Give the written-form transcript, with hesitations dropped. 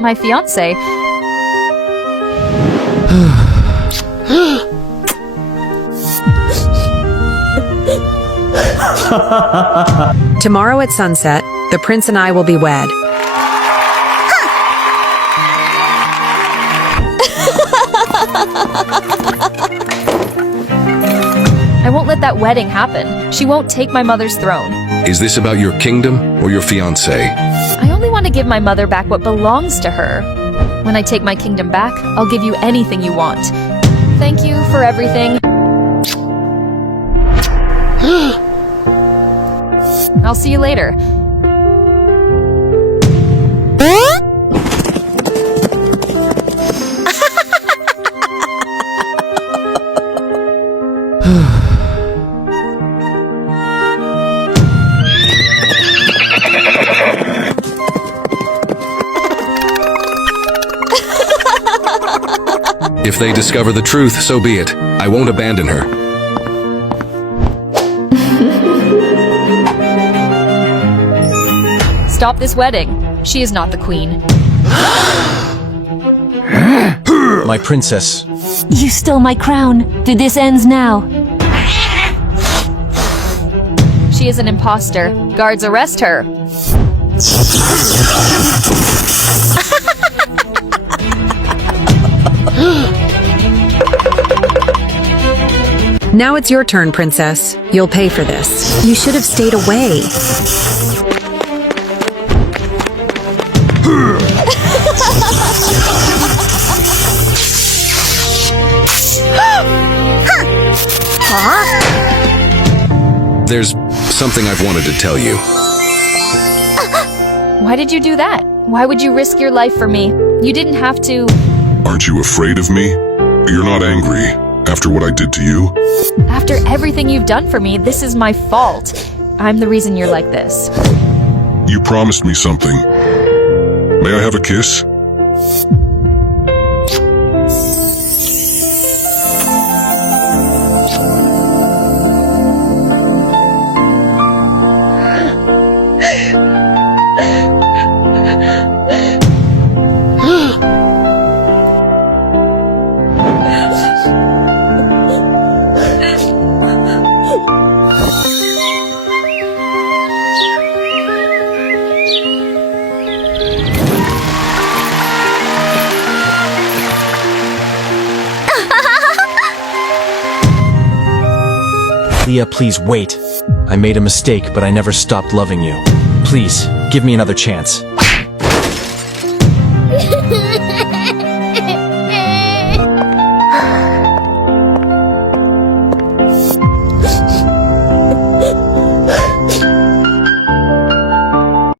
my fiancé. Tomorrow at sunset, the prince and I will be wed. I won't let that wedding happen. She won't take my mother's throne. Is this about your kingdom or your fiancé? I only want to give my mother back what belongs to her. When I take my kingdom back, I'll give you anything you want. Thank you for everything. I'll see you later. If they discover the truth, so be it. I won't abandon her. Stop this wedding. She is not the queen. My princess. You stole my crown. This ends now. She is an imposter. Guards, arrest her. Now it's your turn, princess. You'll pay for this. You should have stayed away. There's something I've wanted to tell you. Why did you do that? Why would you risk your life for me? You didn't have to. Aren't you afraid of me? You're not angry after what I did to you? After everything you've done for me, this is my fault. I'm the reason you're like this. You promised me something. May I have a kiss? Leah, please wait. I made a mistake, but I never stopped loving you. Please, give me another chance.